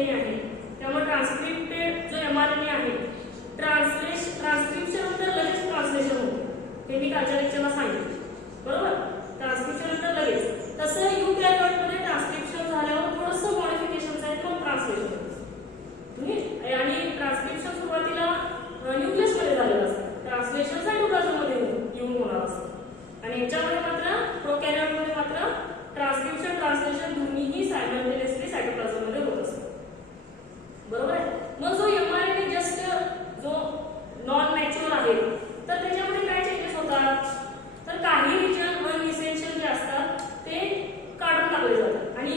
DNA आहे, त्यामुळे ट्रान्सक्रिप्टेड जो एमआरएनए आहे ट्रान्सक्रिप्शन नंतर लगेच ट्रान्सलेशन होतं, हे मी कालच्या लेक्चरला सांगितलं. बरोबर, ट्रान्सक्रिप्शन नंतर लगेच. तसं युकॅरियोटमध्ये ट्रान्सक्रिप्शन झाल्यावर थोडंसं मॉडिफिकेशन्स आहेत मग ट्रान्सलेशन होतं. आणि ट्रान्सक्रिप्शन सुरुवातीला न्यूक्लियसमध्ये झालेलं असतं, ट्रान्सलेशन सायटोप्लाझममध्ये येऊन होणार असतं. आणि याच्यामध्ये मात्र प्रोकॅरियोटमध्ये मात्र ट्रान्सक्रिप्शन ट्रान्सलेशन दोन्हीही सायमल्टेनियसली सायटोप्लाझममध्ये होत असतं. बरोबर आहे. मग जो एमआरएनए जस्ट जो नॉन मॅच्युअर आहे तर त्याच्यामध्ये काय चेंजेस होतात, तर काही रिजन अनइसेन्शियल जे असतात ते काढून टाकले जातात आणि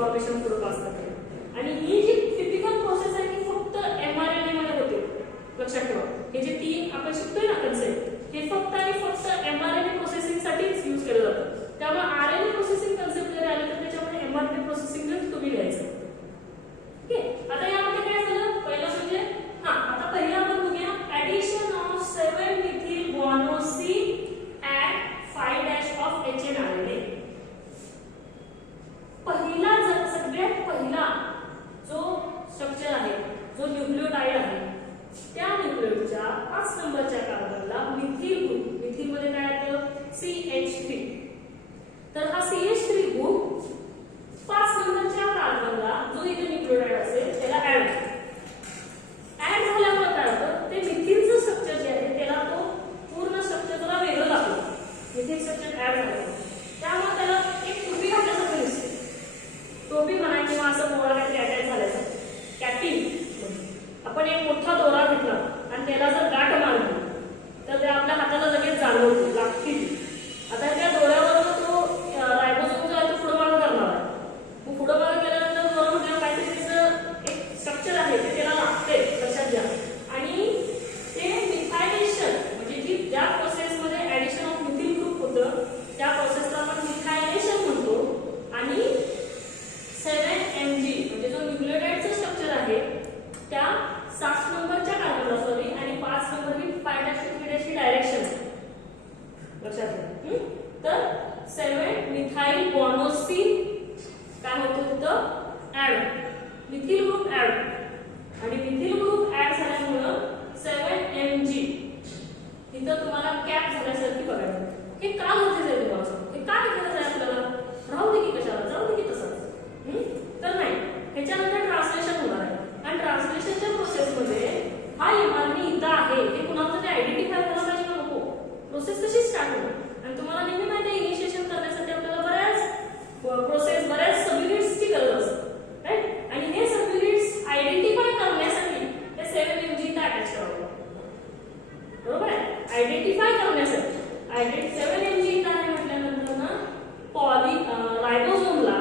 इन्फॉर्मेशन पुढे पास करते. आणि ही जी टिपिकल प्रोसेस आहे ती फक्त mRNA मध्ये होते. लक्षात ठेवा, हे जे 3 आपण शिकतोय ना कन्सेप्ट, हे फक्त आणि फक्त mRNA प्रोसेसिंग साठीच यूज केलं जातं. त्यामुळे RNA प्रोसेसिंग कन्सेप्ट जरी आले तर त्याच्यामध्ये mRNA प्रोसेसिंगच तुम्ही लिहायचं. ओके, आता यामध्ये काय झालं, पहिलं म्हणजे आता पहिला आपण बघूया addition of 7 methyl guanosine at 5' of HNRNA. पहिला सगळ्यात पहिला जो स्ट्रक्चर आहे, जो न्यूक्लियोटाइड आहे, त्या न्यूक्लियोटाइडच्या 5 नंबरच्या कार्बनला मिथिल ग्रुप, मिथिल मध्ये काय येतं CH3. तर हा CH3 ग्रुप 5 नंबरच्या कार्बनला जो इथे न्यूक्लियोटाइड असेल त्याला ऍड होतो. ऍड झाल्यामुळे काय होतं, ते मिथिलचं स्ट्रक्चर जे आहे त्याला तो पूर्ण स्ट्रक्चर त्याला वेगळं लागतं. मिथिल स्ट्रक्चर ऍड झालं त्यामुळे त्याला एक टोपी घातल्यासारखं दिसते. टोपी म्हणा किंवा असं मोळा काहीतरी अटॅच झाल्यासारखं कॅपिंग. आपण एक मोठा दोरा घेतला आणि त्याला जर गाठ मारली तर ते आपल्या हाताला लगेच जाणवते, लागते. आता त्या दोऱ्यावर तो रायबोसोम जो आहे तो पुढे मागे करणार आहे. मग पुढे मागे केल्यानंतर दोरा म्हटल्यावर काहीतरी त्याचं एक स्ट्रक्चर आहे ते त्याला लागते, लक्षात घ्या. आणि ते मिथायलेशन म्हणजे जी ज्या प्रोसेसमध्ये ऍडिशन ऑफ मिथिल ग्रुप होतं त्या प्रोसेसला आपण मिथायलेशन म्हणतो. आणि 7Mg म्हणजे जो न्यूक्लियोटाइडचं स्ट्रक्चर आहे त्या 7 नंबरच्या कार्बनला सॉरी आणि 5 नंबर ही 5' ची डायरेक्शन लक्षात घ्या. तर 7 मिथाइल गुआनोसिन काय होतं तिथं ऍड, मिथिल ग्रुप ऍड. आणि मिथिल ग्रुप ऍड झाल्यामुळं 7Mg तिथं तुम्हाला कॅप झाल्यासारखी बघायला. हे का होते ते तुम्हाला सांगतो, हे काय गरज आहे आपल्याला, राहू दे की कशाला, जाऊ दे की तसंच. तर नाही, ह्याच्यानंतर ट्रान्सलेशन होणार आहे. आणि ट्रान्सलेशनच्या प्रोसेसमध्ये हा mRNA इथं आहे हे कुणाला तरी आयडेंटिफाय करायला पाहिजे का नको. प्रोसेस कशी स्टार्ट होईल. आणि तुम्हाला नेहमी माहिती आहे इनिशिएशन करण्यासाठी आपल्याला बऱ्याच सबयुनिट्सची गरज असते, राईट. आणि हे सबयुनिट्स आयडेंटिफाय करण्यासाठी ते 7Mg इथं अटॅच करावं, बरोबर आहे. आयडेंटिफाय करण्यासाठी 7Mg इथं आहे म्हटल्यानंतर ना रायबोसोमला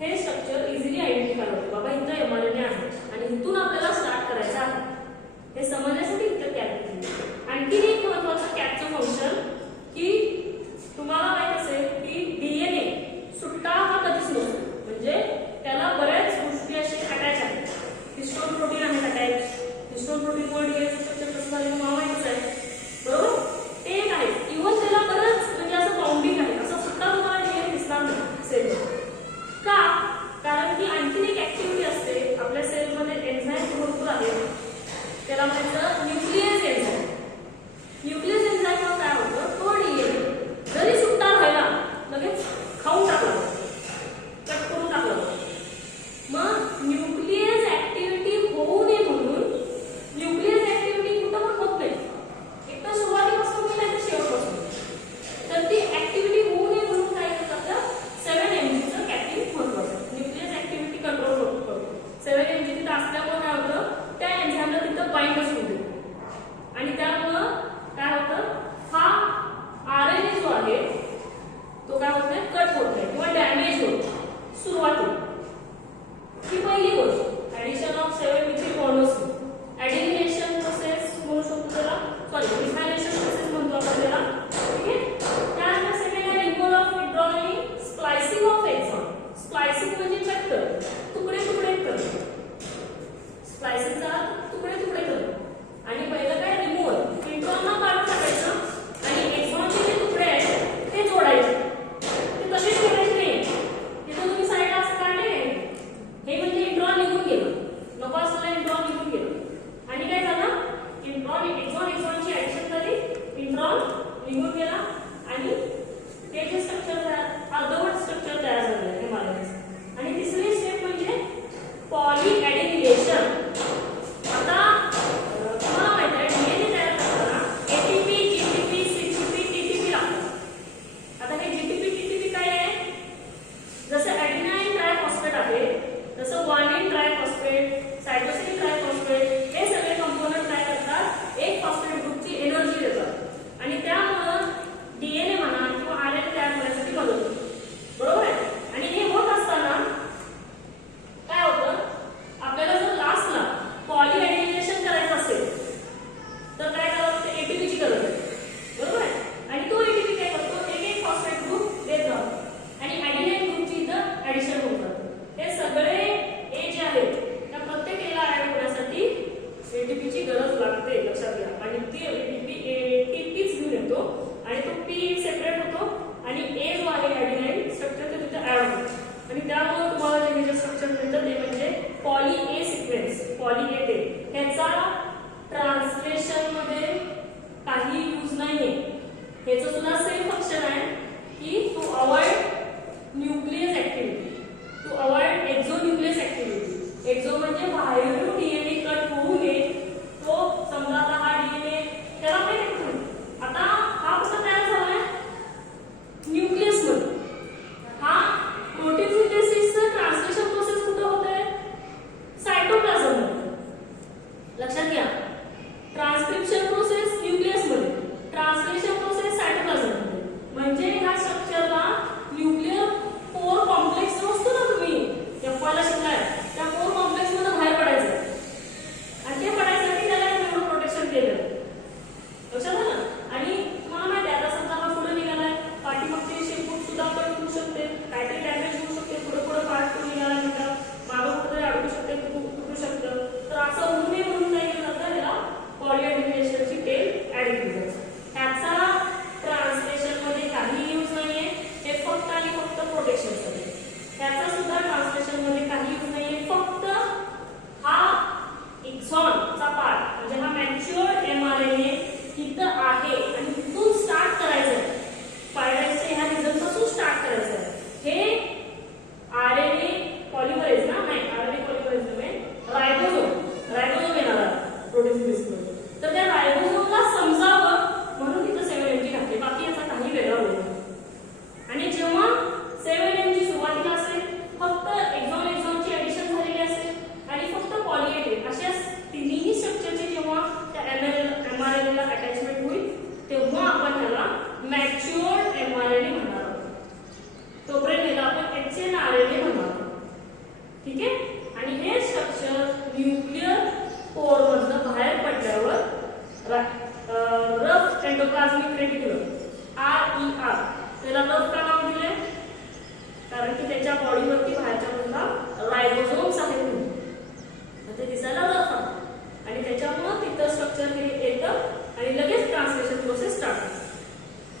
हे स्ट्रक्चर इझिली आयडेंटिफाय होतं, बाबा इथं mRNA आहे आणि इथून आपल्याला स्टार्ट करायचं आहे. हे समजण्यासाठी इथं कॅप केली. आणखी एक महत्त्वाचं कॅपचं फंक्शन की तुम्हाला माहित असेल की DNA सुट्टा हा कधीच नसतो, म्हणजे त्याला बऱ्याच गोष्टी असे अटॅच आहेत. हिस्टोन प्रोटीन आहे अटॅच. हिस्टोन प्रोटीनमुळे DNA स्ट्रक्चर कसं झालं तुम्हाला माहितीच आहे, बरोबर. ते एक आहे. इव्हन त्याला बरंच म्हणजे असं बाउंडिंग आहे, असं सुट्टा तुम्हाला DNA दिसणार नाही सेल का, कारण की आणखी एक ऍक्टिव्हिटी असते आपल्या सेलमध्ये. एन्झाईम भरपूर आहेत, त्याला म्हणायचं न्यूक्लियस एन्झाईम. न्यूक्लियस एन्झाईम काय होतं, तो DNA जरी सुट्टा राहिला लगेच खाऊन टाकला, कट करून टाकला. मग न्यूक्लियस ऍक्टिव्हिटी होऊ नये म्हणून न्यूक्लियस ऍक्टिव्हिटी कुठं पण होत नाही, एक तर सुरुवातीपासून की नाही तर शेवटपासून. तर ती ऍक्टिव्हिटी होऊ नये म्हणून काय करतात, 7Mgचं कॅपिंग महत्वाचं. न्यूक्लियस ऍक्टिव्हिटी कंट्रोल करतो. 7Mg तिथं असल्यामुळे काय होतं, त्या एन्झाईमला तिथं बाइंडच होते. आणि त्यामुळं काय होतं, हा RNA जो आहे तो काय होत नाही, कट होत नाही किंवा डॅमेज होत सुरुवातीला. ही पहिली गोष्ट addition of 7 methyl guanosine. Adenylation process म्हणू शकतो त्याला, सॉरी मिथायलेशन प्रोसेस म्हणतो आपण त्याला, ठीक आहे. त्यानंतर सेकंड आहे रिमूव्हल ऑफ विड्रॉल आणि स्प्लायसिंग ऑफ एक्सॉन. स्प्लायसिंग म्हणजे कट करणे, तुकडे तुकडे करणे. स्प्लायसिंगचा तुकडे तुकडे करणे. आणि पहिलं काय रिमूव्हल, इंट्रॉनला काढून टाकायचं आणि एक्सॉनचे जे तुकडे आहेत ते जोडायचे. ते तसेच ठेवायचे नाही, तिथं तुम्ही साईडला असं काढले हे म्हणजे इंट्रॉन निघून गेलं, नको असलेला इंट्रॉन निघून गेलं. आणि काय झालं, इंट्रॉन एक्सॉनची ऍडिशन झाली, इंट्रॉन निघून गेला आणि ते जे स्ट्रक्चर अर्धवट स्ट्रक्चर तयार झालं आहे mRNA. आणि तिसरी स्टेप म्हणजे पॉलीएडिनिलेशन. पॉली ए टेन, ह्याचा ट्रान्सलेशन मध्ये काही यूज नाहीये. ह्याचं सुद्धा सेम फंक्शन आहे की to avoid nucleus activity, to avoid exonucleus activity. Exo म्हणजे बाहेरून डीएनए कट होऊ नये. तो समजा आता हा डीएनए त्याला काय म्हणतो, आता हा कसा तयार झालाय न्यूक्लियस मध्ये. हा प्रोटीन सिंथेसिसचं ट्रान्सलेशन प्रोसेस कुठे होतंय, सायटोप्लाझम मध्ये. लक्षात घ्या, ट्रान्सक्रिप्शन प्रोसेस न्यूक्लियस मध्ये, ट्रान्सलेशन प्रोसेस सायटोप्लाझम मध्ये. म्हणजे ह्या स्ट्रक्चरला न्यूक्लियर पोर कॉम्प्लेक्स जो असतो ना, तुम्ही एफवाय ला शिकलाय, त्या पोर कॉम्प्लेक्स मध्ये बाहेर पडायचं आणि ते पडायसाठी त्याला एवढं प्रोटेक्शन केलं. लक्षात आलं. आणि तुम्हाला माहिती आहे, आता समजा हा पुढे निघालाय, पाठीमागची शेपूट सुद्धा कट होऊ शकते, काहीतरी डॅमेज होऊ शकते, पुढे पार्ट पुढे निघाला नंतर मागं कुठेतरी अडकू शकते, तुटू शकतं. तर असं होऊ नये म्हणून काय केलं जातं, याला पॉलीएड्युकेशनची टेल ऍड केली जाते. ह्याचा ट्रान्सलेशन मध्ये काही यूज नाहीये, हे फक्त आणि फक्त प्रोटेक्शनसाठी. ह्याचा सुद्धा ट्रान्सलेशन मध्ये काही यूज नाहीये, फक्त हा एक्झॉनचा पार्ट म्हणजे हा मॅच्युअर्ड एमआरएनए इथं आहे आणि तिथून स्टार्ट करायचं आहे. पायराईजच्या ह्या रिझन पासून स्टार्ट करायचं आहे. हे आरएनए पॉलिमरेज ना, नाही आरएनए पॉलिमरेज नव्हे, रायबोझोम येणार प्रोटीन सिंथेसिसमध्ये. तर त्या रायबोझोमला समजावं म्हणून तिथं 7mg घातले, बाकी याचा काही वेगळा होईल. आणि जेव्हा 7mg सुरुवातीला असेल, फक्त एक्झॉनची ऍडिशन झालेली असेल आणि फक्त पॉली ए टेन अशा तिन्ही स्ट्रक्चरची जेव्हा त्या एमआरएनएला अटॅचमेंट होईल, तेव्हा आपण त्याला मॅच्युअर्ड एमआरएनए म्हणणार आहोत. तोपर्यंत याला आपण एचएनआरएनए म्हणणार आहोत. ठीक आहे. आणि हे स्ट्रक्चर न्यूक्लियर पोर मधनं बाहेर पडल्यावर रफ एंडोप्लाझमिक रेटिक्युलम RER, त्याला रफ का नाव दिले, कारण की त्याच्या बॉडीवरती बाहेरच्या बाजूला रायबोझोम्स आहेत म्हणून ते दिसायला रफ आहे. आणि त्याच्यामुळे तिथं स्ट्रक्चर हे येतं आणि लगेच ट्रान्सलेशन प्रोसेस स्टार्ट होते.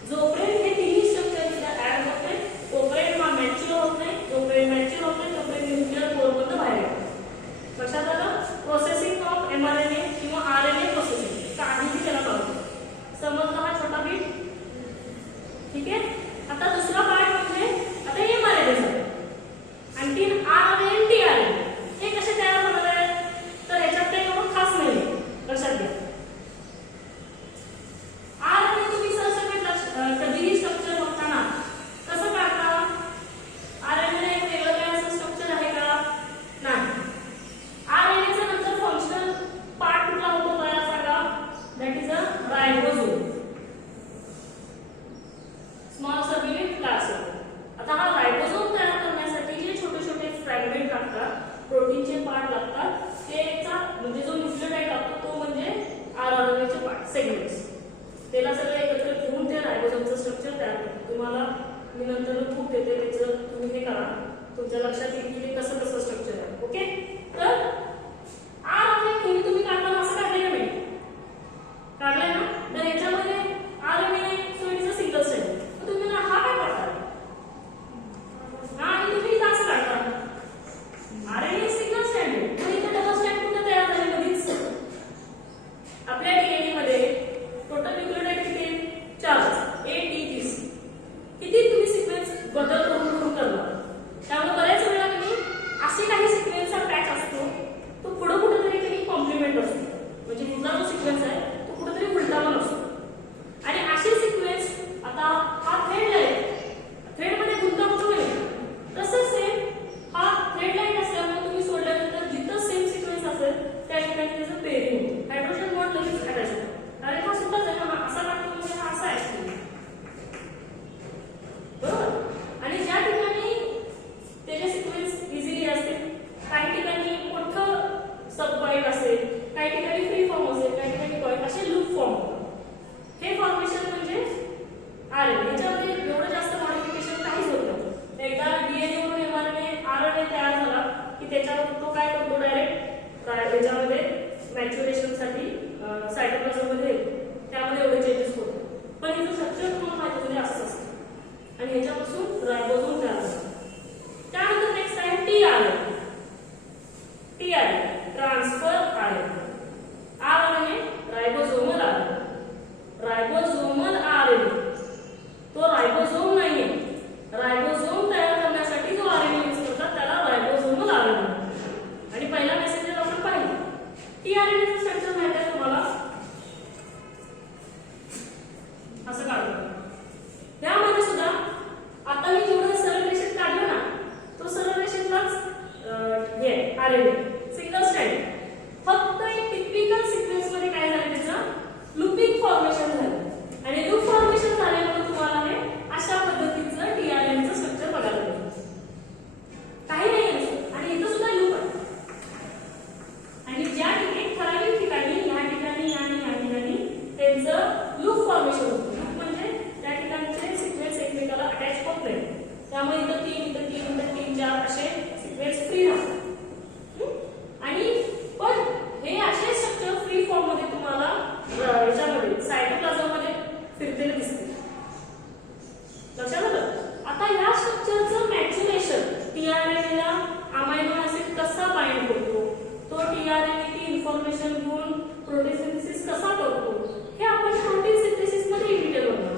जोपर्यंत हे तिन्ही स्ट्रक्चर तिथं ऍड होत नाही, तोपर्यंत हा मॅच्युअर होत नाही, जोपर्यंत मॅच्युअर होत नाही तोपर्यंत न्यूक्लियर पोर मधनं बाहेर येतो. लक्षात आलं. प्रोसेसिंग ऑफ एमआरएनए किंवा आरएनए प्रोसेसिंग काहीही त्याला पाहतो. समजलं हा छोटा बीट. ठीक आहे. आता दुसरा पार्ट म्हणजे आता एमआरएनए झालं. आणखी आरएनए टीआरएनए हे कसे तयार होणार आहेत, तर ह्याच्यात काही एवढं खास नाही. लक्षात घ्या, आरएनए तुम्ही सहसा कधीही स्ट्रक्चर बघताना कसं काढता, आरएनए एक वेगळं काय असं स्ट्रक्चर आहे का, नाही. आरएनएचा नंतर फंक्शनल पार्ट कुठला होतो तयार सांगा, that is a ribosome. Small circulate class होतो. आता हा रायबोझोम तयार करण्यासाठी जे छोटे छोटे फ्रॅगमेंट लागतात, प्रोटीनचे पार्ट लागतात, त्याचा म्हणजे जो न्यूक्लियोटाइड लागतो तो म्हणजे आरएनएचे पार्ट सेगमेंट्स. त्याला सगळं एकत्र घेऊन ते रायबोझोमचं स्ट्रक्चर तयार करतो. तुम्हाला मी नंतर बुक देते, त्याचं तुम्ही हे करा, तुमच्या लक्षात येईल की ते कसं कसं स्ट्रक्चर आहे. ओके. तर आरएनए तुम्ही काढताना असं काढले नाही, काढलंय ना. तर याच्यामध्ये RNA so it is a single strand. तुम्ही ना हा काय काढता, हा आणि तुम्ही असं काढता, आरएनए सिंगल स्ट्रँड आहे. तर इथे डबल स्ट्रँड कुठे तयार झाले मध्येच. आपल्या डीएनए मध्ये टोटल न्यूक्लियोटाइड किती, 4 A T G C. किती तुम्ही सिक्वेन्स बदल करून करला. त्यामुळे बऱ्याच वेळा तुम्ही असे काही सिक्वेन्सचा पॅच असतो, तो पुढे कुठेतरी कॉम्प्लिमेंट असतो, म्हणजे इथला जो सिक्वेन्स आहे तो कुठेतरी उलटा पण असतो. आणि असे सिक्वेन्स आता हा थ्रेड आहे, थ्रेड मध्ये गुंतागुंत होईल. तसंच सेम हा थ्रेड लाईन असल्यामुळे तुम्ही सोडल्यानंतर जिथं सेम सिक्वेन्स असेल त्या ठिकाणी त्याचं पेरिंग होतं, हायड्रोजन बॉन्ड लगेच अटॅच होतो. आणि हा सुद्धा जर असा लागतो म्हणजे हा असा आहे बरोबर. आणि ज्या ठिकाणी त्याचे सिक्वेन्स इझिली असतील, काही ठिकाणी मोठं सब पॉईंट असेल, काही ठिकाणी फ्री फॉर्म असेल, काही ठिकाणी पॉईंट असे लूप फॉर्म होतात. हे फॉर्मेशन म्हणजे आरएनए. याच्यामध्ये एवढं जास्त मॉडिफिकेशन काहीच होत नाही. एकदा डीएनए वरून एमआरएनए आरएनए तयार झाला की त्याच्यावर तो काय करतो, डायरेक्ट त्याच्यामध्ये मॅच्युरेशनसाठी सायटोप्लाझम मध्ये त्यामध्ये एवढे चेंजेस होतात. पण याचं स्ट्रक्चर तुम्हाला माहिती म्हणजे असंच असतं. आणि ह्याच्यापासून रायबोझोम तयार होतो. त्यानंतर नेक्स्ट आहे tRNA. TRNA transfer RNA single strand. फक्त एक टिपिकल सिक्वेन्स मध्ये काय झालं त्याचं लूपिंग फॉर्मेशन झालं आणि लूप फॉर्मेशन झाल्यामुळे तुम्हाला हे अशा पद्धतीचं टीआरएनएचं स्ट्रक्चर बघायला मिळतं. काही नाही आणि इथं सुद्धा लूप आहे आणि ज्या ठिकाणी ठराविक ठिकाणी या ठिकाणी आणि या ठिकाणी त्यांचं लूप फॉर्मेशन होतं. लूप म्हणजे त्या ठिकाणचे सिक्वेन्स एकमेकाला अटॅच होत नाही. त्यामुळे इथं 3 4 असे सिक्वेन्स फ्री राहतात. आणि पण हे असे स्ट्रक्चर फ्री फॉर्म मध्ये तुम्हाला याच्यामध्ये सायटोप्लाझम मध्ये फिरतेले दिसते. लक्षात आलं. आता या स्ट्रक्चरचं मॅच्युरेशन टीआरएनए ला अमायनो ऍसिड कसा बाइंड करतो, तो टीआरएनए ती इन्फॉर्मेशन घेऊन प्रोटीन सिंथेसिस कसा करतो हे आपण प्रोटीन सिंथेसिस मध्ये डिटेल बघणार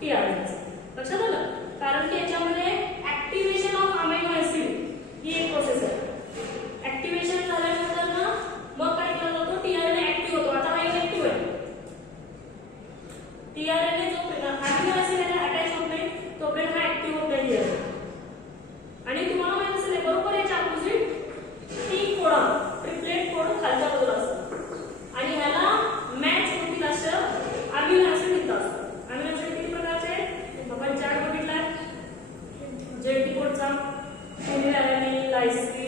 टीआरएनए. लक्षात आलं. कारण की याच्यामध्ये ऍक्टिव्हेशन ऑफ अमायनो ऍसिड ही एक प्रोसेस आहे. ऍक्टिव्हेशन झाल्यानंतर ना मग काय केलं जातं टीआरएनए ऍक्टिव्ह होतो. आता हा इनॅक्टिव्ह आहे. टीआरएनए जो अमायनो ऍसिड याला अटॅच होत नाही तोपर्यंत हा ऍक्टिव्ह होत नाही. आणि तुम्हाला माहित असेल बरोबर याच्या opposite T codon triplet code खालच्या बाजूला असतो आणि ह्याला मॅच होतील असं अमिनो ऍसिड येतात. अमिनो ऍसिड किती प्रकारचे आहेत आपण चार्ट बघितला. जेटी कोडचा, फेनिलॅलॅनिन, लायसिन,